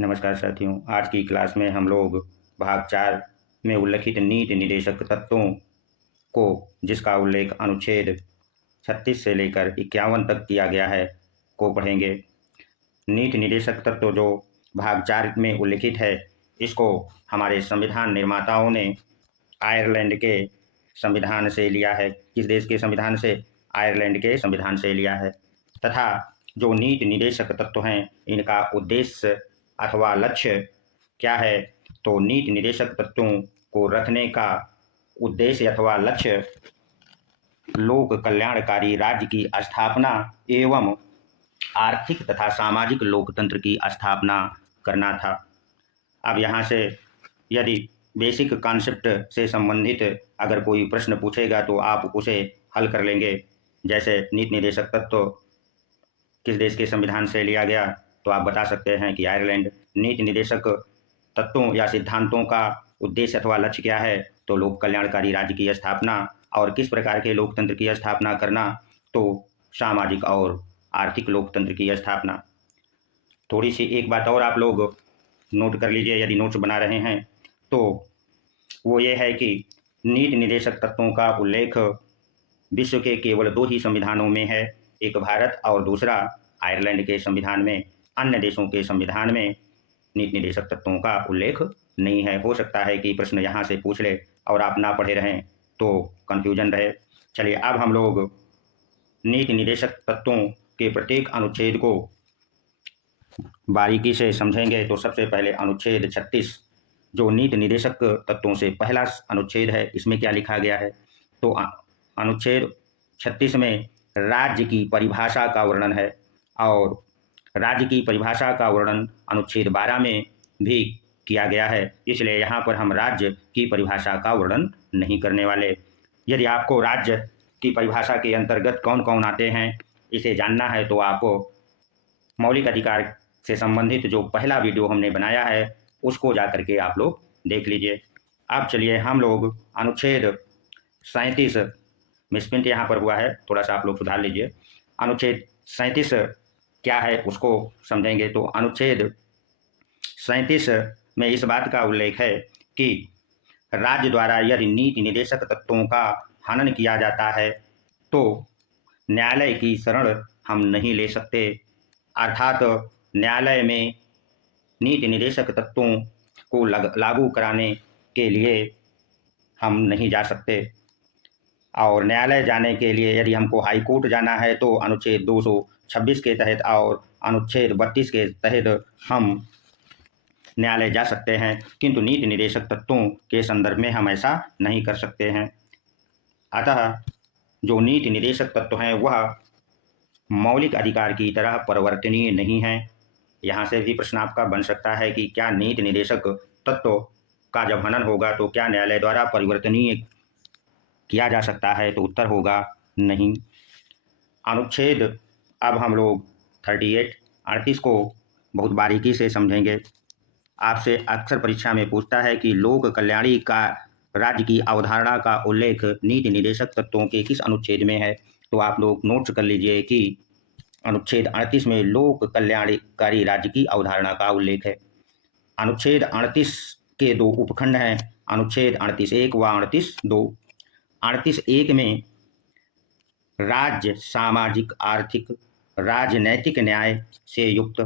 नमस्कार साथियों। आज की क्लास में हम लोग भाग 4 में उल्लिखित नीति निर्देशक तत्वों को, जिसका उल्लेख अनुच्छेद 36 से लेकर 51 तक किया गया है, को पढ़ेंगे। नीति निर्देशक तत्व जो भाग 4 में उल्लिखित है, इसको हमारे संविधान निर्माताओं ने आयरलैंड के संविधान से लिया है। किस देश के संविधान से? आयरलैंड के संविधान से लिया है। तथा जो नीति निर्देशक तत्व हैं, इनका उद्देश्य अथवा लक्ष्य क्या है? तो नीति निर्देशक तत्वों को रखने का उद्देश्य अथवा लक्ष्य लोक कल्याणकारी राज्य की स्थापना एवं आर्थिक तथा सामाजिक लोकतंत्र की स्थापना करना था। अब यहाँ से यदि बेसिक कॉन्सेप्ट से संबंधित अगर कोई प्रश्न पूछेगा तो आप उसे हल कर लेंगे। जैसे नीति निर्देशक तत्व किस देश के संविधान से लिया गया, तो आप बता सकते हैं कि आयरलैंड। नीति निर्देशक तत्वों या सिद्धांतों का उद्देश्य अथवा लक्ष्य क्या है? तो लोक कल्याणकारी राज्य की स्थापना। और किस प्रकार के लोकतंत्र की स्थापना करना? तो सामाजिक और आर्थिक लोकतंत्र की स्थापना। थोड़ी सी एक बात और आप लोग नोट कर लीजिए, यदि नोट्स बना रहे हैं तो वो ये है कि नीति निर्देशक तत्वों का उल्लेख विश्व के केवल 2 ही संविधानों में है, एक भारत और दूसरा आयरलैंड के संविधान में। अन्य देशों के संविधान में नीति निर्देशक तत्वों का उल्लेख नहीं है। हो सकता है कि प्रश्न यहाँ से पूछ ले और आप ना पढ़े रहें तो कन्फ्यूजन रहे। चलिए, अब हम लोग नीति निर्देशक तत्वों के प्रत्येक अनुच्छेद को बारीकी से समझेंगे। तो सबसे पहले अनुच्छेद 36 जो नीति निर्देशक तत्वों से पहला अनुच्छेद है, इसमें क्या लिखा गया है? तो अनुच्छेद 36 में राज्य की परिभाषा का वर्णन है, और राज्य की परिभाषा का वर्णन अनुच्छेद 12 में भी किया गया है। इसलिए यहाँ पर हम राज्य की परिभाषा का वर्णन नहीं करने वाले। यदि आपको राज्य की परिभाषा के अंतर्गत कौन कौन आते हैं इसे जानना है तो आपको मौलिक अधिकार से संबंधित जो पहला वीडियो हमने बनाया है उसको जा करके आप लोग देख लीजिए। अब चलिए हम लोग अनुच्छेद 37 मिसप्रिंट यहाँ पर हुआ है, थोड़ा सा आप लोग सुधार लीजिए। अनुच्छेद 37 क्या है उसको समझेंगे। तो अनुच्छेद 37 में इस बात का उल्लेख है कि राज्य द्वारा यदि नीति निर्देशक तत्वों का हनन किया जाता है तो न्यायालय की शरण हम नहीं ले सकते। अर्थात न्यायालय में नीति निर्देशक तत्वों को लागू कराने के लिए हम नहीं जा सकते। और न्यायालय जाने के लिए यदि हमको हाई कोर्ट जाना है तो अनुच्छेद 226 के तहत और अनुच्छेद 32 के तहत हम न्यायालय जा सकते हैं, किंतु नीति निर्देशक तत्वों के संदर्भ में हम ऐसा नहीं कर सकते हैं। अतः जो नीति निर्देशक तत्व हैं वह मौलिक अधिकार की तरह परिवर्तनीय नहीं है। यहाँ से भी प्रश्न आपका बन सकता है कि क्या नीति निर्देशक तत्व का जब हनन होगा तो क्या न्यायालय द्वारा परिवर्तनीय किया जा सकता है? तो उत्तर होगा नहीं। अनुच्छेद अब हम लोग 38 को बहुत बारीकी से समझेंगे। आपसे अक्सर परीक्षा में पूछता है कि लोक कल्याणी का राज्य की अवधारणा का उल्लेख नीति निर्देशक तत्वों के किस अनुच्छेद में है? तो आप लोग नोट्स कर लीजिए कि अनुच्छेद 38 में लोक कल्याणकारी राज्य की अवधारणा का उल्लेख है। अनुच्छेद 38 के 2 उपखंड हैं, अनुच्छेद 38(1) व 38(2). 38(1) में राज्य सामाजिक, आर्थिक, राजनैतिक न्याय से युक्त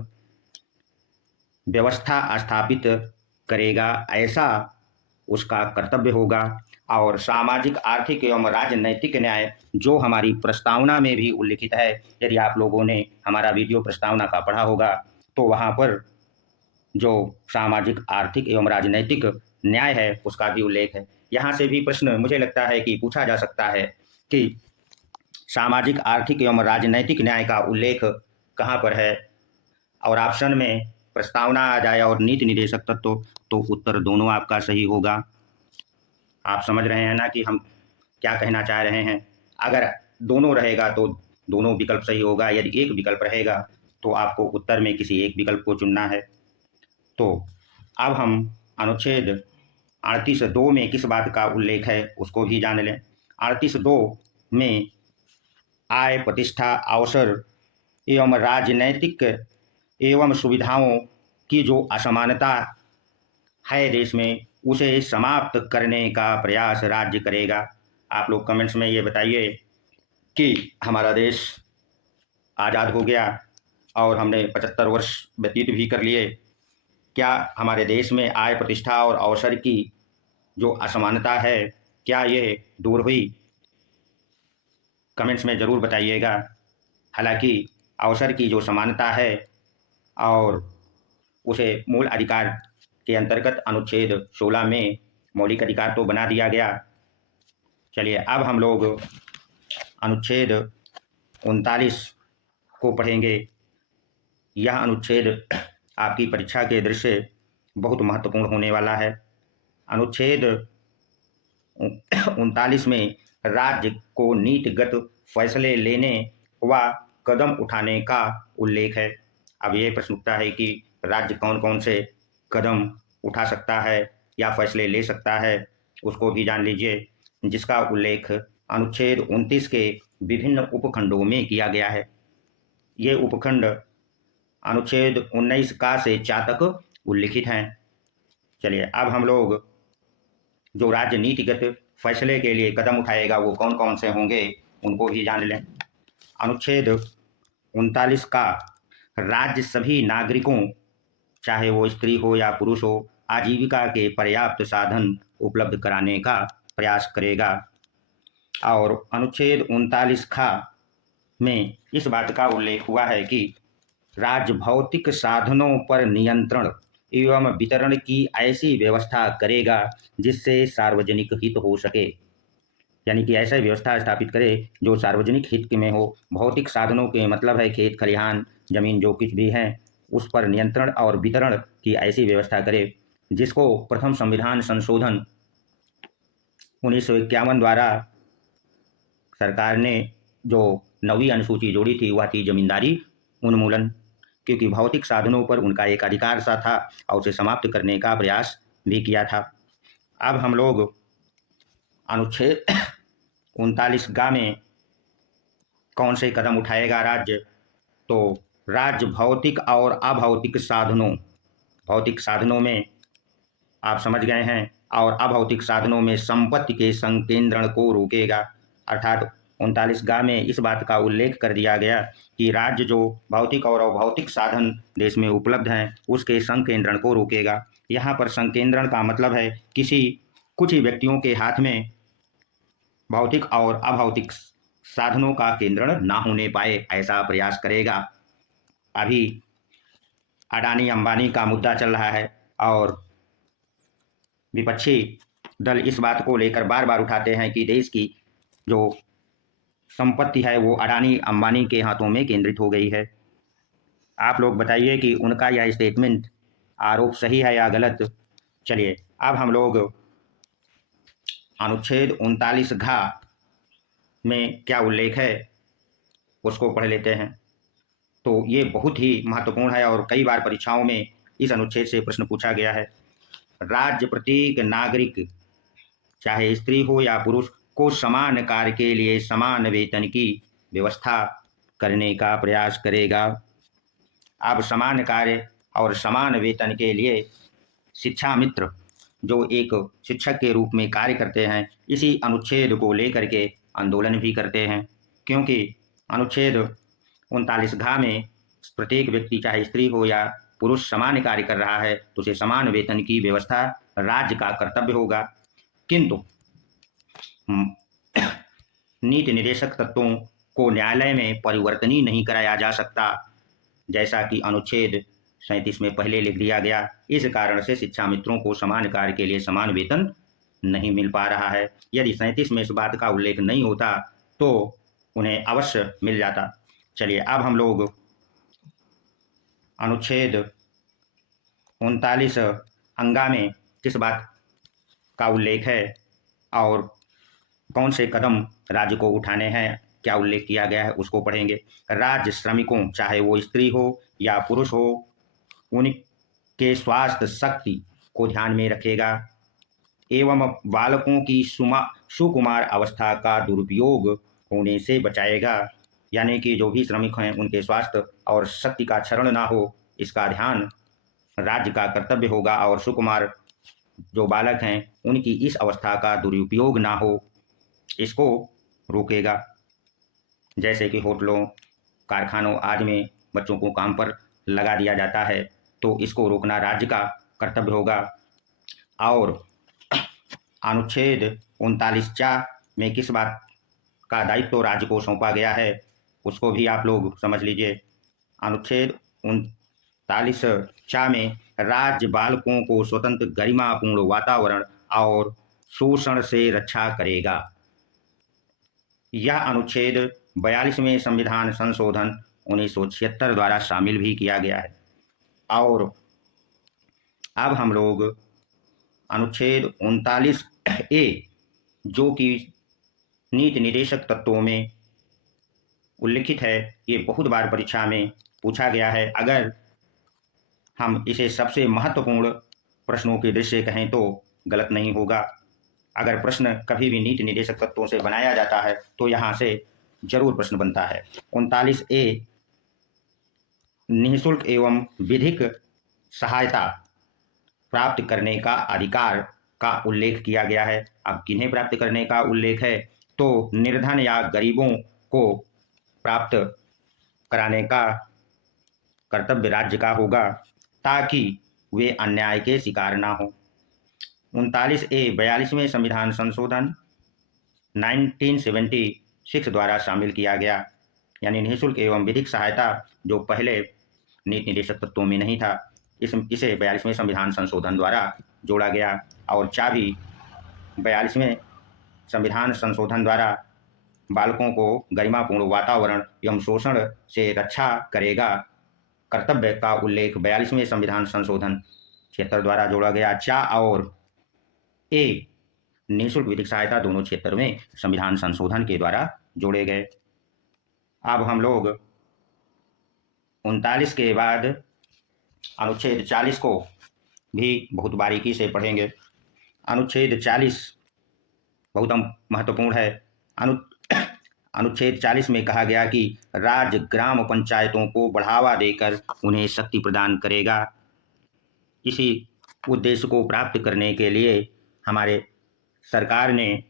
व्यवस्था स्थापित करेगा, ऐसा उसका कर्तव्य होगा। और सामाजिक, आर्थिक एवं राजनैतिक न्याय जो हमारी प्रस्तावना में भी उल्लिखित है, यदि आप लोगों ने हमारा वीडियो प्रस्तावना का पढ़ा होगा तो वहाँ पर जो सामाजिक, आर्थिक एवं राजनैतिक न्याय है उसका भी उल्लेख है। यहाँ से भी प्रश्न मुझे लगता है कि पूछा जा सकता है कि सामाजिक, आर्थिक एवं राजनैतिक न्याय का उल्लेख कहाँ पर है, और ऑप्शन में प्रस्तावना आ जाए और नीति निर्देशक तत्व, तो उत्तर दोनों आपका सही होगा। आप समझ रहे हैं ना कि हम क्या कहना चाह रहे हैं? अगर दोनों रहेगा तो दोनों विकल्प सही होगा, यदि एक विकल्प रहेगा तो आपको उत्तर में किसी एक विकल्प को चुनना है। तो अब हम अनुच्छेद 38(2) में किस बात का उल्लेख है उसको भी जान लें। 38(2) में आय, प्रतिष्ठा, अवसर एवं राजनैतिक एवं सुविधाओं कि जो असमानता है देश में उसे समाप्त करने का प्रयास राज्य करेगा। आप लोग कमेंट्स में ये बताइए कि हमारा देश आज़ाद हो गया और हमने 75 वर्ष व्यतीत भी कर लिए, क्या हमारे देश में आय, प्रतिष्ठा और अवसर की जो असमानता है क्या ये दूर हुई? कमेंट्स में ज़रूर बताइएगा। हालांकि अवसर की जो समानता है और उसे मूल अधिकार के अंतर्गत अनुच्छेद 16 में मौलिक अधिकार तो बना दिया गया। चलिए अब हम लोग अनुच्छेद 39 को पढ़ेंगे। यह अनुच्छेद आपकी परीक्षा के दृष्टि से बहुत महत्वपूर्ण होने वाला है। अनुच्छेद 39 में राज्य को नीतिगत फैसले लेने व कदम उठाने का उल्लेख है। अब ये प्रश्न उठता है कि राज्य कौन कौन से कदम उठा सकता है या फैसले ले सकता है, उसको भी जान लीजिए, जिसका उल्लेख अनुच्छेद 29 के विभिन्न उपखंडों में किया गया है। ये उपखंड अनुच्छेद 19 का से 4 तक उल्लिखित हैं। चलिए अब हम लोग जो राजनीतिगत फैसले के लिए कदम उठाएगा वो कौन कौन से होंगे उनको भी जान लें। अनुच्छेद 39 का राज्य सभी नागरिकों, चाहे वो स्त्री हो या पुरुष हो, आजीविका के पर्याप्त साधन उपलब्ध कराने का प्रयास करेगा। और अनुच्छेद 39 खा में इस बात का उल्लेख हुआ है कि राज्य भौतिक साधनों पर नियंत्रण एवं वितरण की ऐसी व्यवस्था करेगा जिससे सार्वजनिक हित हो सके, यानी कि ऐसा व्यवस्था स्थापित करे जो सार्वजनिक हित में हो। भौतिक साधनों के मतलब है खेत खलिहान, जमीन, जो कुछ भी है उस पर नियंत्रण और वितरण की ऐसी व्यवस्था करे जिसको प्रथम संविधान संशोधन 1951 द्वारा सरकार ने जो 9वीं अनुसूची जोड़ी थी वह थी जमींदारी उन्मूलन, क्योंकि भौतिक साधनों पर उनका एक अधिकार सा था और उसे समाप्त करने का प्रयास भी किया था। अब हम लोग अनुच्छेद 39 गा में कौन से कदम उठाएगा राज्य, तो राज्य भौतिक और अभौतिक साधनों, भौतिक साधनों में आप समझ गए हैं, और अभौतिक साधनों में संपत्ति के संकेंद्रण को रोकेगा। अर्थात 39 गा में इस बात का उल्लेख कर दिया गया कि राज्य जो भौतिक और अभौतिक साधन देश में उपलब्ध हैं उसके संकेंद्रण को रोकेगा। यहाँ पर संकेंद्रण का मतलब है किसी कुछ ही व्यक्तियों के हाथ में भौतिक और अभौतिक साधनों का केंद्रण ना होने पाए, ऐसा प्रयास करेगा। अभी अडानी अंबानी का मुद्दा चल रहा है और विपक्षी दल इस बात को लेकर बार बार उठाते हैं कि देश की जो संपत्ति है वो अडानी अंबानी के हाथों में केंद्रित हो गई है। आप लोग बताइए कि उनका यह स्टेटमेंट, आरोप सही है या गलत। चलिए अब हम लोग अनुच्छेद 39 घा में क्या उल्लेख है उसको पढ़ लेते हैं। तो ये बहुत ही महत्वपूर्ण है और कई बार परीक्षाओं में इस अनुच्छेद से प्रश्न पूछा गया है। राज्य प्रत्येक नागरिक, चाहे स्त्री हो या पुरुष, को समान कार्य के लिए समान वेतन की व्यवस्था करने का प्रयास करेगा। अब समान कार्य और समान वेतन के लिए शिक्षा मित्र जो एक शिक्षक के रूप में कार्य करते हैं इसी अनुच्छेद को लेकर के आंदोलन भी करते हैं, क्योंकि अनुच्छेद 39 घा में प्रत्येक व्यक्ति, चाहे स्त्री हो या पुरुष, समान कार्य कर रहा है तो उसे समान वेतन की व्यवस्था राज्य का कर्तव्य होगा। किंतु नीति निर्देशक तत्वों को न्यायालय में परिवर्तनीय नहीं कराया जा सकता, जैसा कि अनुच्छेद 37 में पहले लिख दिया गया। इस कारण से शिक्षा मित्रों को समान कार्य के लिए समान वेतन नहीं मिल पा रहा है। यदि 37 में इस बात का उल्लेख नहीं होता तो उन्हें अवश्य मिल जाता। चलिए अब हम लोग अनुच्छेद 39 अंगा में किस बात का उल्लेख है और कौन से कदम राज्य को उठाने हैं, क्या उल्लेख किया गया है उसको पढ़ेंगे। राज्य श्रमिकों, चाहे वो स्त्री हो या पुरुष हो, उनके स्वास्थ्य शक्ति को ध्यान में रखेगा एवं बालकों की सुकुमार अवस्था का दुरुपयोग होने से बचाएगा, यानी कि जो भी श्रमिक हैं उनके स्वास्थ्य और शक्ति का क्षरण ना हो इसका ध्यान राज्य का कर्तव्य होगा और सुकुमार जो बालक हैं उनकी इस अवस्था का दुरुपयोग ना हो, इसको रोकेगा। जैसे कि होटलों, कारखानों आदि में बच्चों को काम पर लगा दिया जाता है, तो इसको रोकना राज्य का कर्तव्य होगा। और अनुच्छेद 39(4) में किस बात का दायित्व राज्य को सौंपा गया है, उसको भी आप लोग समझ लीजिए। अनुच्छेद 39(4) में राज्य बालकों को स्वतंत्र गरिमापूर्ण वातावरण और शोषण से रक्षा करेगा। यह अनुच्छेद 42वें संविधान संशोधन 1976 द्वारा शामिल भी किया गया है। और अब हम लोग अनुच्छेद 39(a) जो कि नीति निदेशक तत्वों में उल्लिखित है, ये बहुत बार परीक्षा में पूछा गया है। अगर हम इसे सबसे महत्वपूर्ण प्रश्नों के दृष्टि से कहें तो गलत नहीं होगा। अगर प्रश्न कभी भी नीति निदेशक तत्वों से बनाया जाता है तो यहाँ से जरूर प्रश्न बनता है। 39(a) निःशुल्क एवं विधिक सहायता प्राप्त करने का अधिकार का उल्लेख किया गया है। अब किन्हें प्राप्त करने का उल्लेख है, तो निर्धन या गरीबों को प्राप्त कराने का कर्तव्य राज्य का होगा, ताकि वे अन्याय के शिकार ना हो। 39(a) 42वें संविधान संशोधन 1976 द्वारा शामिल किया गया, यानी निःशुल्क एवं विधिक सहायता, जो पहले नीति निदेशक तत्वों में नहीं था, इसे 42वें संविधान संशोधन द्वारा जोड़ा गया। और चाबी 42वें संविधान संशोधन द्वारा बालकों को गरिमापूर्ण वातावरण एवं शोषण से रक्षा करेगा कर्तव्य का उल्लेख 42वें संविधान संशोधन 76 द्वारा जोड़ा गया। चा और ए निःशुल्क विधिक सहायता दोनों 76वें संविधान संशोधन के द्वारा जोड़े गए। अब हम लोग 39 के बाद अनुच्छेद 40 को भी बहुत बारीकी से पढ़ेंगे। अनुच्छेद 40 बहुत महत्वपूर्ण है। अनुच्छेद 40 में कहा गया कि राज्य ग्राम पंचायतों को बढ़ावा देकर उन्हें शक्ति प्रदान करेगा। इसी उद्देश्य को प्राप्त करने के लिए हमारे सरकार ने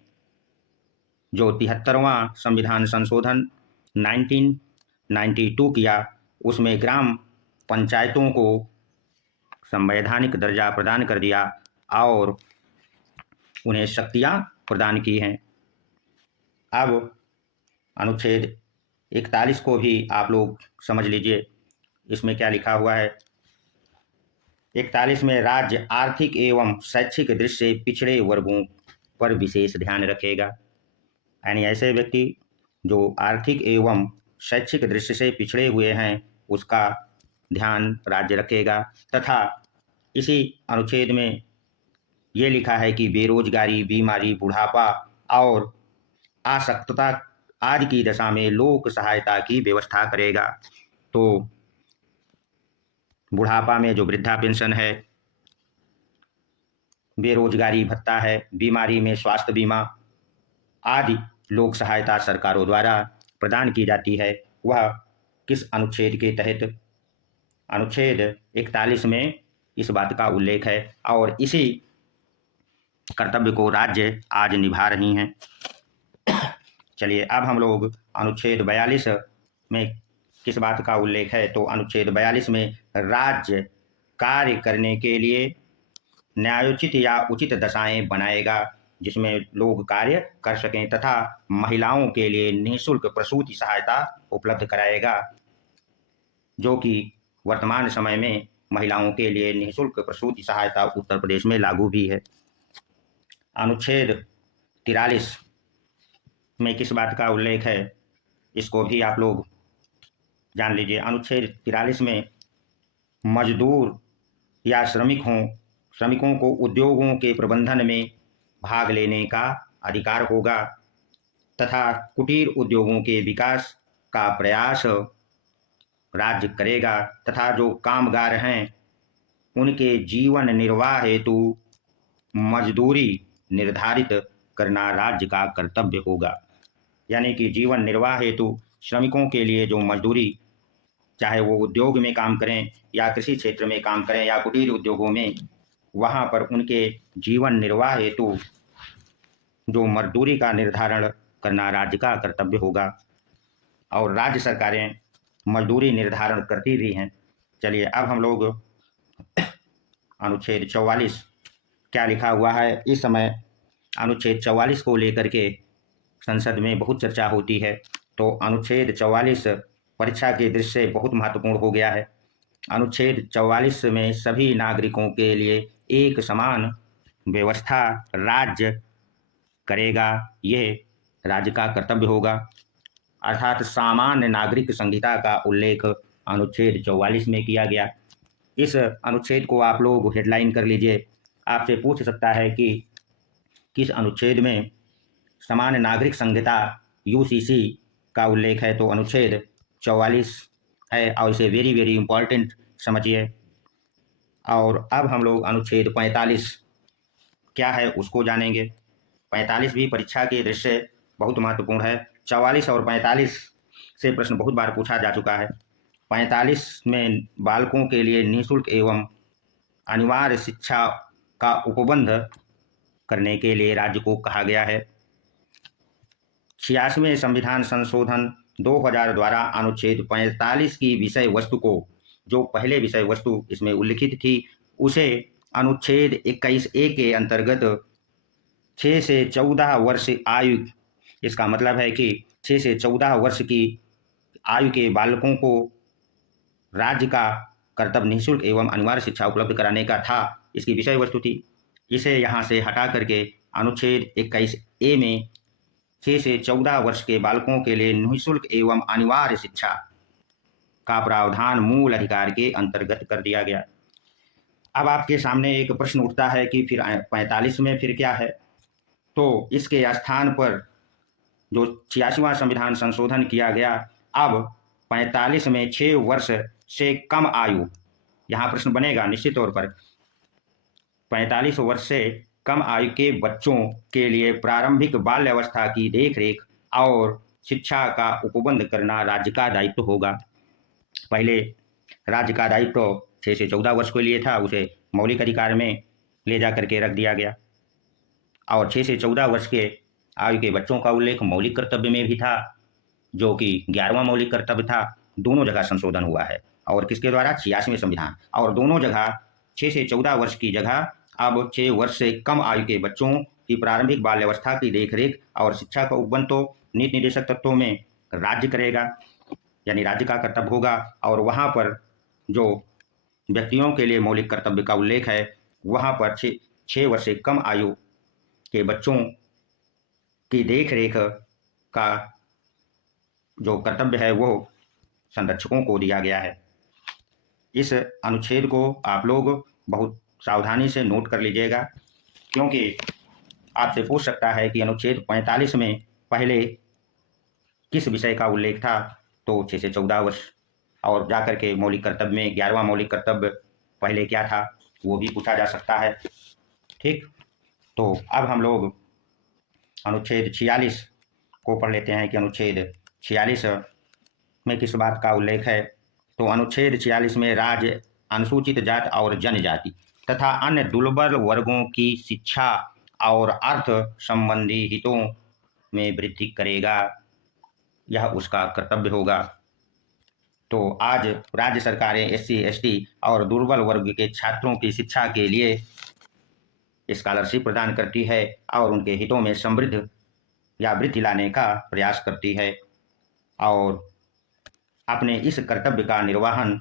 जो 73वां संविधान संशोधन 1992 किया, उसमें ग्राम पंचायतों को संवैधानिक दर्जा प्रदान कर दिया और उन्हें शक्तियां प्रदान की हैं। अब अनुच्छेद 41 को भी आप लोग समझ लीजिए, इसमें क्या लिखा हुआ है। 41 में राज्य आर्थिक एवं शैक्षिक दृष्टि से पिछड़े वर्गों पर विशेष ध्यान रखेगा, यानी ऐसे व्यक्ति जो आर्थिक एवं शैक्षिक दृष्टि से पिछड़े हुए हैं उसका ध्यान राज्य रखेगा। तथा इसी अनुच्छेद में ये लिखा है कि बेरोजगारी, बीमारी, बुढ़ापा और आसक्तता आदि की दशा में लोक सहायता की व्यवस्था करेगा। तो बुढ़ापा में जो वृद्धा पेंशन है, बेरोजगारी भत्ता है, बीमारी में स्वास्थ्य बीमा आदि लोक सहायता सरकारों द्वारा प्रदान की जाती है। वह किस अनुच्छेद के तहत? अनुच्छेद 41 में इस बात का उल्लेख है और इसी कर्तव्य को राज्य आज निभा रही हैं। चलिए अब हम लोग अनुच्छेद 42 में किस बात का उल्लेख है, तो अनुच्छेद 42 में राज्य कार्य करने के लिए न्यायोचित या उचित दशाएं बनाएगा जिसमें लोग कार्य कर सकें, तथा महिलाओं के लिए निःशुल्क प्रसूति सहायता उपलब्ध कराएगा, जो कि वर्तमान समय में महिलाओं के लिए निःशुल्क प्रसूति सहायता उत्तर प्रदेश में लागू भी है। अनुच्छेद 43 में किस बात का उल्लेख है, इसको भी आप लोग जान लीजिए। अनुच्छेद 43 में मजदूर या श्रमिकों को उद्योगों के प्रबंधन में भाग लेने का अधिकार होगा तथा कुटीर उद्योगों के विकास का प्रयास राज्य करेगा, तथा जो कामगार हैं उनके जीवन निर्वाह हेतु मजदूरी निर्धारित करना राज्य का कर्तव्य होगा। यानी कि जीवन निर्वाह हेतु श्रमिकों के लिए जो मजदूरी चाहे वो उद्योग में काम करें या कृषि क्षेत्र में काम करें या कुटीर उद्योगों में, वहाँ पर उनके जीवन निर्वाह हेतु जो मजदूरी का निर्धारण करना राज्य का कर्तव्य होगा और राज्य सरकारें मजदूरी निर्धारण करती भी हैं। चलिए अब हम लोग अनुच्छेद 44 क्या लिखा हुआ है इस समय। अनुच्छेद 44 को लेकर के संसद में बहुत चर्चा होती है। तो अनुच्छेद 44 परीक्षा की दृष्टि से बहुत महत्वपूर्ण हो गया है। अनुच्छेद 44 में सभी नागरिकों के लिए एक समान व्यवस्था राज्य करेगा, यह राज्य का कर्तव्य होगा। अर्थात सामान्य नागरिक संहिता का उल्लेख अनुच्छेद 44 में किया गया। इस अनुच्छेद को आप लोग हेडलाइन कर लीजिए। आपसे पूछ सकता है कि किस अनुच्छेद में सामान्य नागरिक संहिता यूसीसी का उल्लेख है, तो अनुच्छेद 44 है और इसे वेरी वेरी इंपॉर्टेंट समझिए। और अब हम लोग अनुच्छेद 45 क्या है उसको जानेंगे। 45 भी परीक्षा की दृष्टि से बहुत महत्वपूर्ण है। 44 और 45 से प्रश्न बहुत बार पूछा जा चुका है। 45 में बालकों के लिए निःशुल्क एवं अनिवार्य शिक्षा का उपबंध करने के लिए राज्य को कहा गया है। 86वें संविधान संशोधन 2000 द्वारा अनुच्छेद 45 की विषय वस्तु को, जो पहले विषय वस्तु इसमें उल्लिखित थी, उसे अनुच्छेद 21A के अंतर्गत 6 से 14 वर्ष आयु, इसका मतलब है कि 6 से 14 वर्ष की आयु के बालकों को राज्य का कर्तव्य निःशुल्क एवं अनिवार्य शिक्षा उपलब्ध कराने का था, इसकी विषय वस्तु थी। इसे यहाँ से हटा करके अनुच्छेद 21A में 6 से 14 वर्ष के बालकों के लिए निःशुल्क एवं अनिवार्य शिक्षा का प्रावधान मूल अधिकार के अंतर्गत कर दिया गया। अब आपके सामने एक प्रश्न उठता है कि फिर 45 में फिर क्या है। तो इसके स्थान पर जो 86वां संविधान संशोधन किया गया, अब 45 में 6 वर्ष से कम आयु, यहाँ प्रश्न बनेगा निश्चित तौर पर, 45 वर्ष से कम आयु के बच्चों के लिए प्रारंभिक बाल्यावस्था की देखरेख और शिक्षा का उपबंध करना राज्य का दायित्व होगा। पहले राज्य का दायित्व 6 से 14 वर्ष के लिए था, उसे मौलिक अधिकार में ले जा करके रख दिया गया। और 6 से 14 वर्ष के आयु के बच्चों का उल्लेख मौलिक कर्तव्य में भी था, जो कि 11वां मौलिक कर्तव्य था। दोनों जगह संशोधन हुआ है और किसके द्वारा, 86वें संविधान। और दोनों जगह 6 से 14 वर्ष की जगह अब 6 वर्ष से कम आयु के बच्चों की प्रारंभिक बाल्यावस्था की देखरेख और शिक्षा का उपबंध तो नीति निर्देशक तत्वों में राज्य करेगा, यानी राज्य का कर्तव्य होगा। और वहाँ पर जो व्यक्तियों के लिए मौलिक कर्तव्य का उल्लेख है, वहाँ पर 6 वर्ष से कम आयु के बच्चों की देखरेख का जो कर्तव्य है वो संरक्षकों को दिया गया है। इस अनुच्छेद को आप लोग बहुत सावधानी से नोट कर लीजिएगा, क्योंकि आपसे पूछ सकता है कि अनुच्छेद 45 में पहले किस विषय का उल्लेख था, तो 6 से 14 वर्ष, और जाकर के मौलिक कर्तव्य में 11वां मौलिक कर्तव्य पहले क्या था, वो भी पूछा जा सकता है। ठीक, तो अब हम लोग अनुच्छेद 46 को पढ़ लेते हैं कि अनुच्छेद 46 में किस बात का उल्लेख है। तो अनुच्छेद 46 में राज्य अनुसूचित जाति और जनजाति तथा अन्य दुर्बल वर्गों की शिक्षा और अर्थ संबंधी हितों में वृद्धि करेगा, यह उसका कर्तव्य होगा। तो आज राज्य सरकारें SC ST और दुर्बल वर्ग के छात्रों की शिक्षा के लिए स्कॉलरशिप प्रदान करती है और उनके हितों में समृद्ध या वृद्धि लाने का प्रयास करती है, और अपने इस कर्तव्य का निर्वहन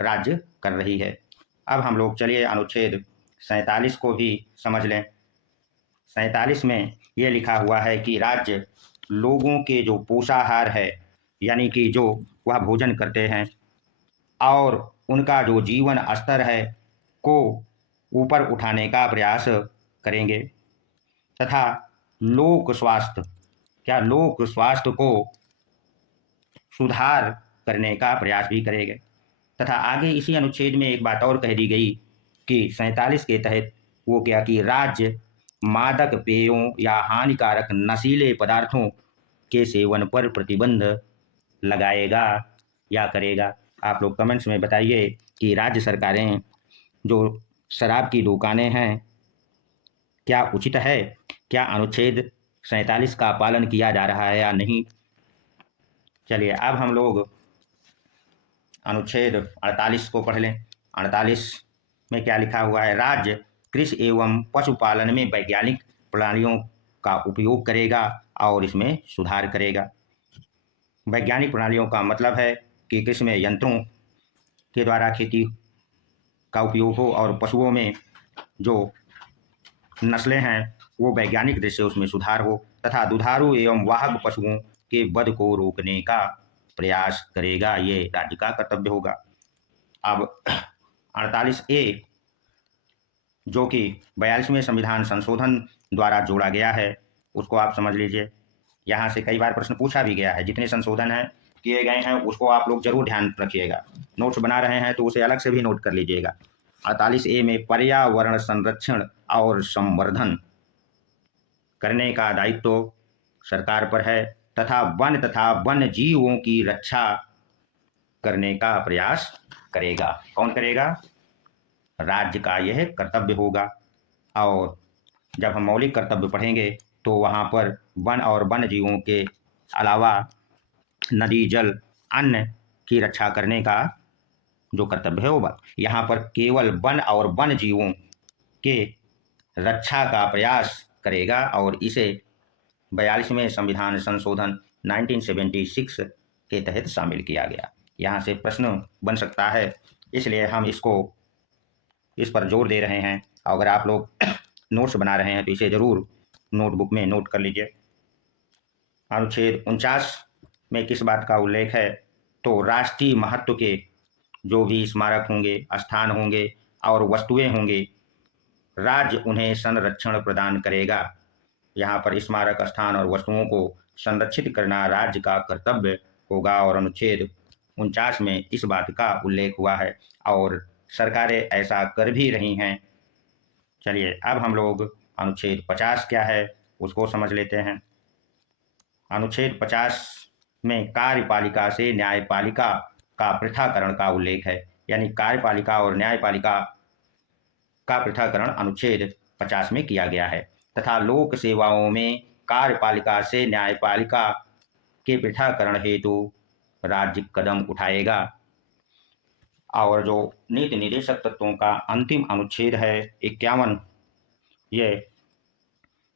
राज्य कर रही है। अब हम लोग चलिए अनुच्छेद 47 को भी समझ लें। 47 में ये लिखा हुआ है कि राज्य लोगों के जो पोषाहार है, यानी कि जो वह भोजन करते हैं, और उनका जो जीवन स्तर है को ऊपर उठाने का प्रयास करेंगे, तथा लोक स्वास्थ्य को सुधार करने का प्रयास भी करेंगे। तथा आगे इसी अनुच्छेद में एक बात और कह दी गई कि 47 के तहत वो क्या कि राज्य मादक पेयों या हानिकारक नशीले पदार्थों के सेवन पर प्रतिबंध लगाएगा या करेगा। आप लोग कमेंट्स में बताइए कि राज्य सरकारें जो शराब की दुकानें हैं क्या उचित है, क्या अनुच्छेद 47 का पालन किया जा रहा है या नहीं। चलिए अब हम लोग अनुच्छेद 48 को पढ़ लें। 48 में क्या लिखा हुआ है, राज्य कृषि एवं पशुपालन में वैज्ञानिक प्रणालियों का उपयोग करेगा और इसमें सुधार करेगा। वैज्ञानिक प्रणालियों का मतलब है कि कृषि में यंत्रों के द्वारा खेती का उपयोग हो और पशुओं में जो नस्लें हैं वो वैज्ञानिक दृष्टि से उसमें सुधार हो तथा दुधारू एवं वाहक पशुओं के वध को रोकने का प्रयास करेगा, ये राज्य का कर्तव्य होगा। अब 48A जो कि 42वें संविधान संशोधन द्वारा जोड़ा गया है उसको आप समझ लीजिए। यहाँ से कई बार प्रश्न पूछा भी गया है, जितने संशोधन हैं किए गए हैं उसको आप लोग जरूर ध्यान रखिएगा। नोट्स बना रहे हैं तो उसे अलग से भी नोट कर लीजिएगा। 48A में पर्यावरण संरक्षण और संवर्धन करने का दायित्व तो सरकार पर है तथा वन्य जीवों की रक्षा करने का प्रयास करेगा। कौन करेगा? राज्य का यह कर्तव्य होगा। और जब हम मौलिक कर्तव्य पढ़ेंगे तो वहाँ पर वन और वन्य जीवों के अलावा नदी जल अन्न की रक्षा करने का जो कर्तव्य है वो यहाँ पर केवल वन और वन्य जीवों के रक्षा का प्रयास करेगा और इसे 42वें संविधान संशोधन 1976 के तहत शामिल किया गया। यहाँ से प्रश्न बन सकता है, इसलिए हम इस पर जोर दे रहे हैं। अगर आप लोग नोट्स बना रहे हैं तो इसे जरूर नोटबुक में नोट कर लीजिए। अनुच्छेद 49 में किस बात का उल्लेख है, तो राष्ट्रीय महत्व के जो भी स्मारक होंगे, स्थान होंगे और वस्तुएं होंगे, राज्य उन्हें संरक्षण प्रदान करेगा। यहाँ पर स्मारक, स्थान और वस्तुओं को संरक्षित करना राज्य का कर्तव्य होगा और अनुच्छेद 49 में इस बात का उल्लेख हुआ है और सरकारें ऐसा कर भी रही हैं। चलिए अब हम लोग अनुच्छेद 50 क्या है उसको समझ लेते हैं। अनुच्छेद 50 में कार्यपालिका से न्यायपालिका का पृथक्करण का उल्लेख है, यानी कार्यपालिका और न्यायपालिका का पृथक्करण अनुच्छेद 50 में किया गया है तथा लोक सेवाओं में कार्यपालिका से न्यायपालिका के पृथक्करण हेतु राज्य कदम उठाएगा। और जो नीति निदेशक तत्वों का अंतिम अनुच्छेद है 51, ये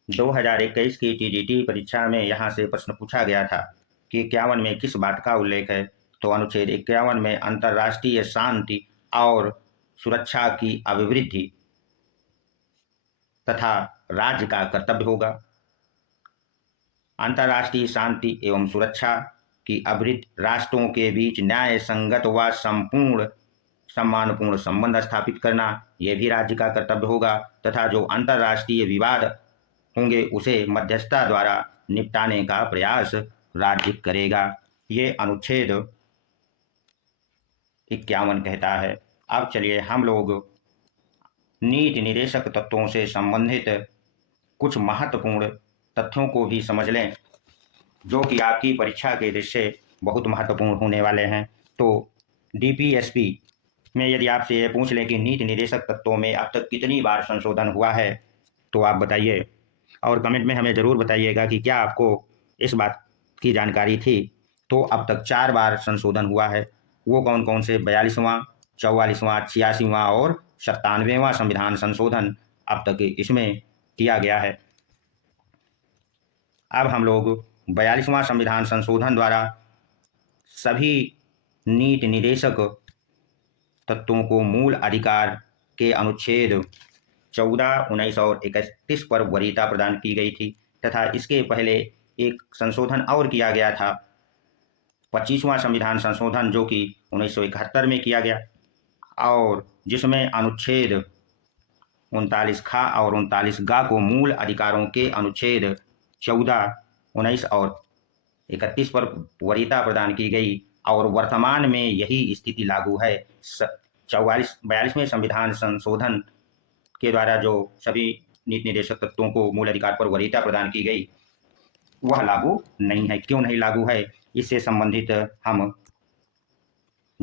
2021 की टीजीटी परीक्षा में यहाँ से प्रश्न पूछा गया था कि 51 में किस बात का उल्लेख है, तो अनुच्छेद 51 में अंतर्राष्ट्रीय शांति और सुरक्षा की अभिवृद्धि तथा राज्य का कर्तव्य होगा। अंतर्राष्ट्रीय शांति एवं सुरक्षा की अभिवृद्धि राष्ट्रों के बीच न्याय संगत व संपूर्ण सम्मानपूर्ण संबंध स्थापित करना, यह भी राज्य का कर्तव्य होगा तथा जो अंतर्राष्ट्रीय विवाद होंगे उसे मध्यस्थता द्वारा निपटाने का प्रयास राज्य करेगा। ये अनुच्छेद 51 कहता है। अब चलिए हम लोग नीति निदेशक तत्वों से संबंधित कुछ महत्वपूर्ण तथ्यों को भी समझ लें जो कि आपकी परीक्षा के दृष्टि से बहुत महत्वपूर्ण होने वाले हैं। तो डीपीएसपी में यदि आपसे ये पूछ लें कि नीति निदेशक तत्वों में अब तक कितनी बार संशोधन हुआ है तो आप बताइए और कमेंट में हमें ज़रूर बताइएगा कि क्या आपको इस बात की जानकारी थी। तो अब तक 4 बार संशोधन हुआ है। वो कौन कौन से? 42वां, 44वां, 86वां और 97वां संविधान संशोधन अब तक इसमें किया गया है। अब हम लोग 42वां संविधान संशोधन द्वारा सभी नीति निदेशक तत्वों को मूल अधिकार के अनुच्छेद 14, 19 और 31 पर वरीयता प्रदान की गई थी तथा इसके पहले एक संशोधन और किया गया था, 25वां संविधान संशोधन, जो कि 1971 में किया गया और जिसमें अनुच्छेद 39 खा और 39 गा को मूल अधिकारों के अनुच्छेद 14, 19 और 31 पर वरीयता प्रदान की गई और वर्तमान में यही स्थिति लागू है। 42वें संविधान संशोधन के द्वारा जो सभी नीति निदेशक तत्वों को मूल अधिकार पर वरीयता प्रदान की गई वह लागू नहीं है। क्यों नहीं लागू है, इससे संबंधित हम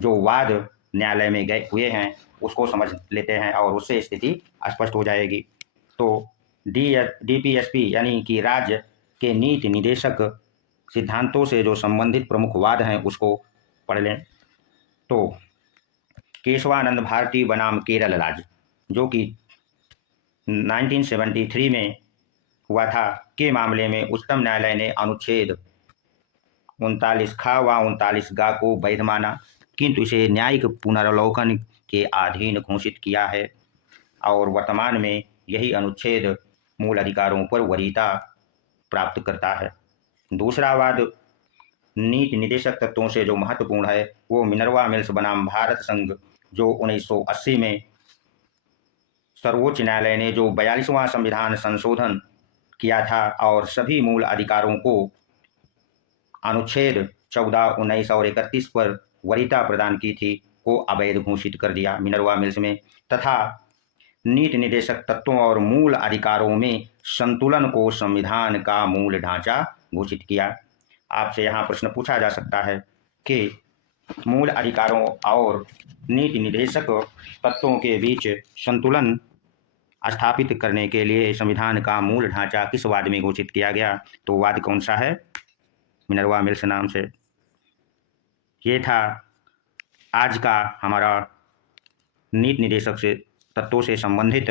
जो वाद न्यायालय में गए हुए हैं उसको समझ लेते हैं और उससे स्थिति स्पष्ट हो जाएगी। तो डीपीएसपी यानी कि राज्य के नीति निदेशक सिद्धांतों से जो संबंधित प्रमुख वाद हैं उसको पढ़ लें। तो केशवानंद भारती बनाम केरल राज्य, जो कि 1973 में हुआ था, के मामले में उच्चतम न्यायालय ने अनुच्छेद 39 खा व 39 गा को वैध माना, किंतु इसे न्यायिक पुनर्वलोकन के अधीन घोषित किया है और वर्तमान में यही अनुच्छेद मूल अधिकारों पर वरीयता प्राप्त करता है। दूसरा वाद नीति निदेशक तत्वों से जो महत्वपूर्ण है वो मिनर्वा मिल्स बनाम भारत संघ, जो 1980 में सर्वोच्च न्यायालय ने जो 42वां संविधान संशोधन किया था और सभी मूल अधिकारों को अनुच्छेद 14, 19 और 31 पर वरीयता प्रदान की थी, को अवैध घोषित कर दिया मिनर्वा मिल्स में, तथा नीति निदेशक तत्वों और मूल अधिकारों में संतुलन को संविधान का मूल ढांचा घोषित किया। आपसे यहाँ प्रश्न पूछा जा सकता है कि मूल अधिकारों और नीति निदेशक तत्वों के बीच संतुलन स्थापित करने के लिए संविधान का मूल ढांचा किस वाद में घोषित किया गया? तो वाद कौन सा है? मिनर्वा मिल्स नाम से। ये था आज का हमारा नीति निदेशक से तत्वों से संबंधित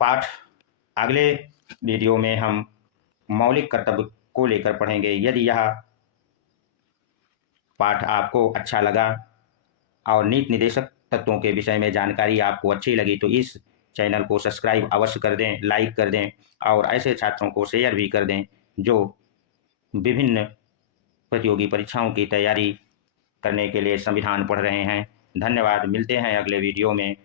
पाठ। अगले वीडियो में हम मौलिक कर्तव्य को लेकर पढ़ेंगे। यदि यह पाठ आपको अच्छा लगा और नीति निदेशक तत्वों के विषय में जानकारी आपको अच्छी लगी तो इस चैनल को सब्सक्राइब अवश्य कर दें, लाइक कर दें और ऐसे छात्रों को शेयर भी कर दें जो विभिन्न प्रतियोगी परीक्षाओं की तैयारी करने के लिए संविधान पढ़ रहे हैं। धन्यवाद। मिलते हैं अगले वीडियो में।